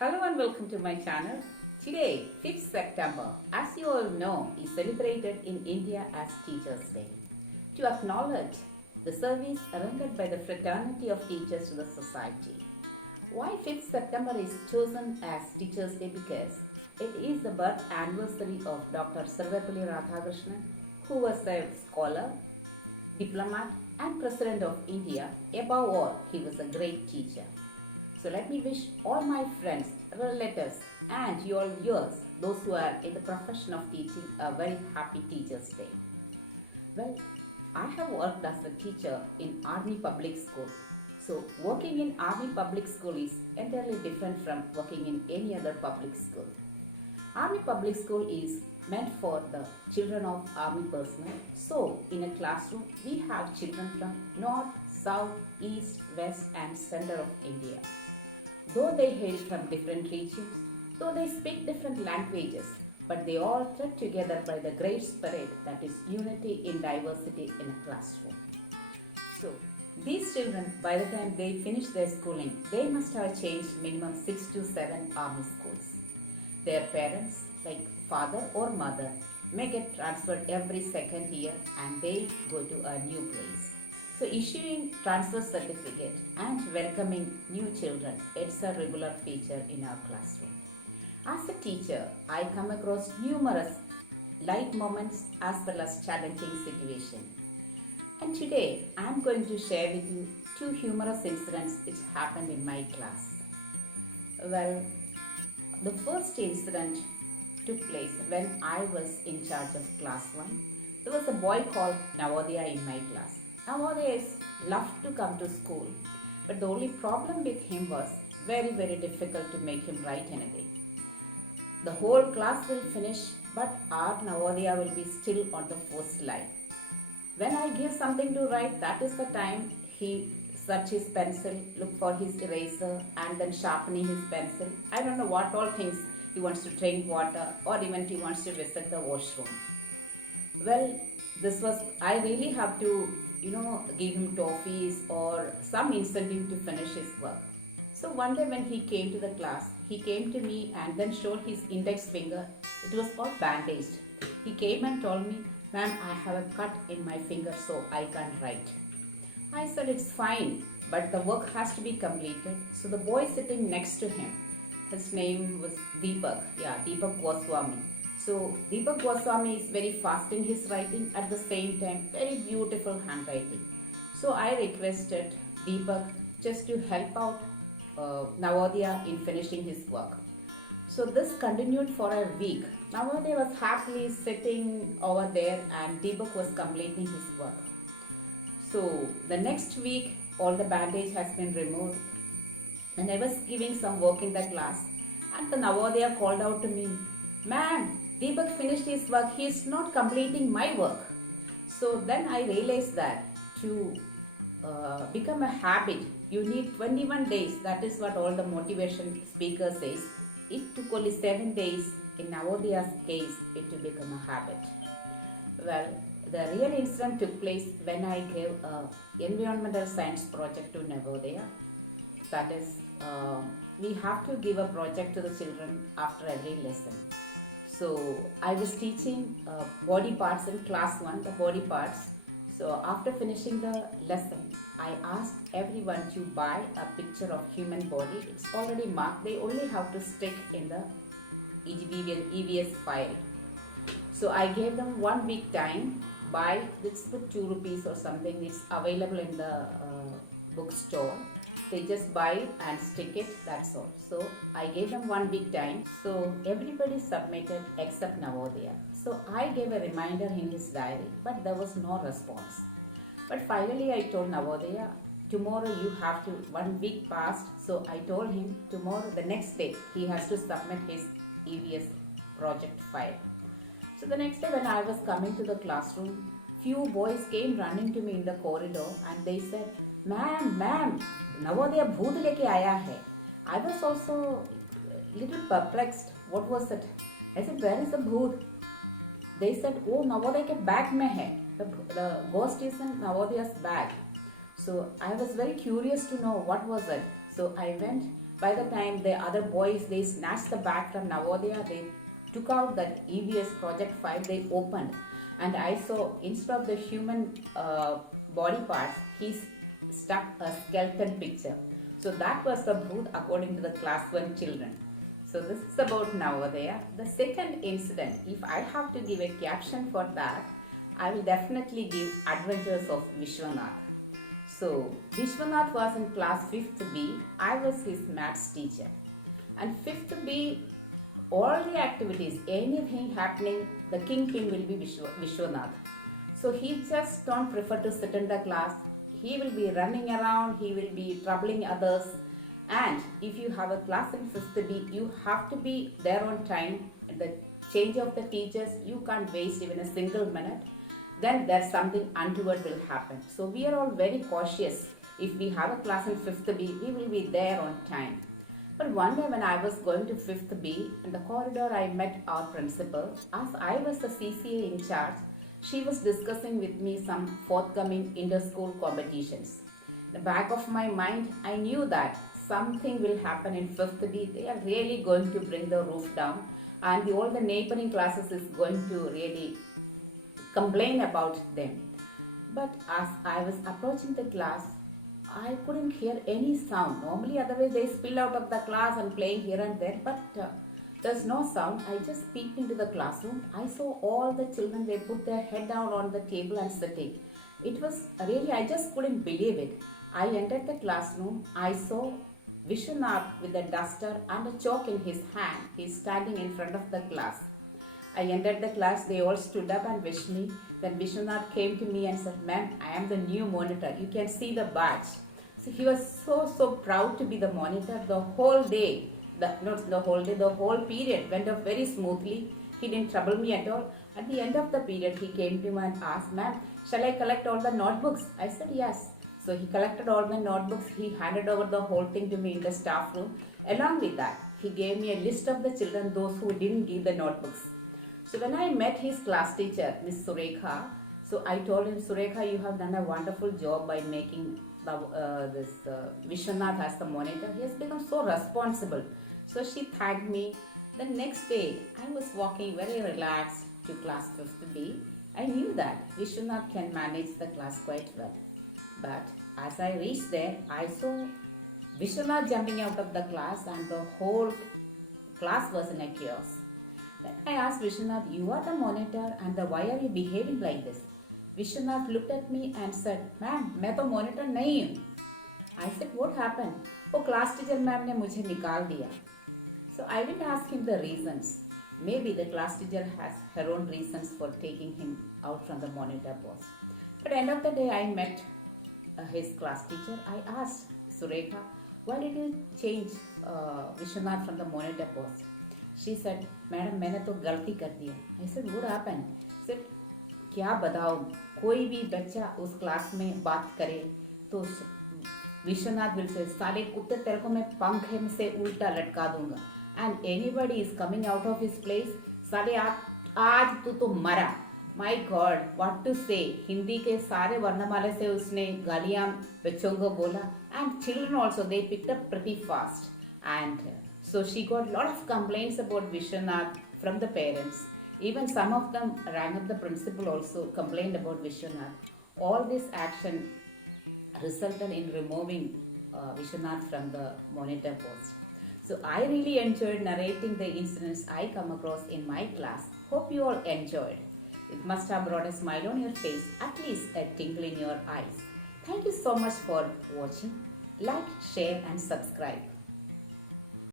Hello and welcome to my channel. Today, 5th September, as you all know, is celebrated in India as Teachers' Day. To acknowledge the service rendered by the fraternity of teachers to the society. Why 5th September is chosen as Teachers' Day? Because it is the birth anniversary of Dr. Sarvepalli Radhakrishnan, who was a scholar, diplomat and President of India. Above all, he was a great teacher. So let me wish all my friends, relatives and your viewers, those who are in the profession of teaching, a very happy Teachers' Day. Well, I have worked as a teacher in Army Public School. So working in Army Public School is entirely different from working in any other public school. Army Public School is meant for the children of Army personnel. So in a classroom, we have children from North, South, East, West and Center of India. Though they hail from different regions, though they speak different languages, but they all thread together by the great spirit that is unity in diversity in a classroom. So, these children, by the time they finish their schooling, they must have changed minimum 6 to 7 army schools. Their parents, like father or mother, may get transferred every second year and they go to a new place. So issuing transfer certificate and welcoming new children, it's a regular feature in our classroom. As a teacher, I come across numerous light moments as well as challenging situations. And today, I'm going to share with you 2 humorous incidents which happened in my class. Well, the first incident took place when I was in charge of class 1. There was a boy called Navodaya in my class. Navodaya loved to come to school, but the only problem with him was very difficult to make him write anything. The whole class will finish, but our Navodaya will be still on the first line. When I give something to write, that is the time he search his pencil, look for his eraser and then sharpening his pencil. I don't know what all things he wants to drink water or even he wants to visit the washroom. Well, I really have to give him toffees or some incentive to finish his work. So one day when he came to the class, he came to me and then showed his index finger. It was all bandaged. He came and told me, "Ma'am, I have a cut in my finger so I can't write." I said, "It's fine, but the work has to be completed." So the boy sitting next to him, his name was Deepak. Deepak Goswami. So Deepak Goswami is very fast in his writing, at the same time very beautiful handwriting. So I requested Deepak just to help out Navodaya in finishing his work. So this continued for a week. Navodaya was happily sitting over there and Deepak was completing his work. So the next week all the bandage has been removed and I was giving some work in the class and the Navodaya called out to me, "Ma'am, Deepak finished his work, he is not completing my work." So then I realized that to become a habit, you need 21 days. That is what all the motivation speaker says. It took only 7 days in Navodaya's case it to become a habit. Well, the real incident took place when I gave an environmental science project to Navodaya. That is, we have to give a project to the children after every lesson. So I was teaching body parts in class 1, the body parts. So after finishing the lesson, I asked everyone to buy a picture of human body. It's already marked. They only have to stick in the EVS file. So I gave them 1 week time. Buy, it's for 2 rupees or something. It's available in the bookstore. They just buy it and stick it, that's all. So I gave them 1 week time. So everybody submitted except Navodaya. So I gave a reminder in his diary, but there was no response. But finally I told Navodaya, tomorrow you have to, 1 week passed. So I told him tomorrow, the next day, he has to submit his EVS project file. So the next day when I was coming to the classroom, few boys came running to me in the corridor and they said, Ma'am, Navodaya bhoot leke aaya hai." I was also little perplexed. What was it? I said, "Where is the bhoot?" They said, "Oh, Navodaya ke bag mein hai." The ghost is in Navodaya's bag. So I was very curious to know what was it. So I went By the time the other boys, they snatched the bag from Navodaya, they took out that EVS project file, they opened, and I saw instead of the human body parts, he stuck a skeleton picture. So that was the Bhoot according to the class 1 children. So this is about Navodaya. The second incident, if I have to give a caption for that, I will definitely give Adventures of Vishwanath. So Vishwanath was in class 5th B. I was his maths teacher. And 5th B, all the activities, anything happening, the kingpin will be Vishwanath. So he just don't prefer to sit in the class. He will be running around, he will be troubling others. And if you have a class in 5th B, you have to be there on time. The change of the teachers, you can't waste even a single minute. Then there's something untoward will happen. So we are all very cautious. If we have a class in 5th B, we will be there on time. But one day when I was going to 5th B, in the corridor I met our principal. As I was the CCA in charge, she was discussing with me some forthcoming inter-school competitions. In the back of my mind, I knew that something will happen in 5th B. They are really going to bring the roof down, and all the neighboring classes is going to really complain about them. But as I was approaching the class, I couldn't hear any sound. Normally, otherwise they spill out of the class and playing here and there, but there's no sound. I just peeked into the classroom. I saw all the children, they put their head down on the table and sitting. It was really, I just couldn't believe it. I entered the classroom. I saw Vishwanath with a duster and a chalk in his hand. He's standing in front of the class. I entered the class, they all stood up and wished me. Then Vishwanath came to me and said, "Ma'am, I am the new monitor. You can see the badge." So he was so proud to be the monitor. The whole day, the whole period went off very smoothly. He didn't trouble me at all. At the end of the period, he came to me and asked, "Ma'am, shall I collect all the notebooks?" I said, "Yes." So he collected all the notebooks. He handed over the whole thing to me in the staff room. Along with that, he gave me a list of the children, those who didn't give the notebooks. So when I met his class teacher, Miss Surekha, so I told him, "Surekha, you have done a wonderful job by making this Vishwanath as the monitor. He has become so responsible." So she thanked me. The next day, I was walking very relaxed to class 5th B. I knew that Vishwanath can manage the class quite well. But as I reached there, I saw Vishwanath jumping out of the class and the whole class was in a chaos. Then I asked Vishwanath, "You are the monitor and why are you behaving like this?" Vishwanath looked at me and said, "Ma'am, मैं तो monitor नहीं हूँ." I said, "What happened?" "वो class teacher ma'am ने मुझे निकाल दिया." So I didn't ask him the reasons. Maybe the class teacher has her own reasons for taking him out from the monitor post. But at the end of the day, I met his class teacher. I asked Surekha, "Why did you change Vishwanath from the monitor post?" She said, "Madam, मैंने तो गलती कर दिया." I said, "What happened?" She said, "क्या बताओ, कोई भी बच्चा उस क्लास में बात करे तो विश्वनाथ will say, साले कुत्ते तेरे को मैं पंखे में से उल्टा लटका दूंगा, and anybody is coming out of his place, साले आज तू तो मरा." My God, what to say? Hindi के सारे वर्णमाला से उसने गालियाँ बच्चों को बोला, and children also, they picked up pretty fast. And so she got a lot of complaints about Vishwanath from the parents. Even some of them rang up the principal also, complained about Vishwanath. All this action resulted in removing Vishwanath from the monitor post. So I really enjoyed narrating the incidents I come across in my class. Hope you all enjoyed. It must have brought a smile on your face, at least a twinkle in your eyes. Thank you so much for watching. Like, share and subscribe.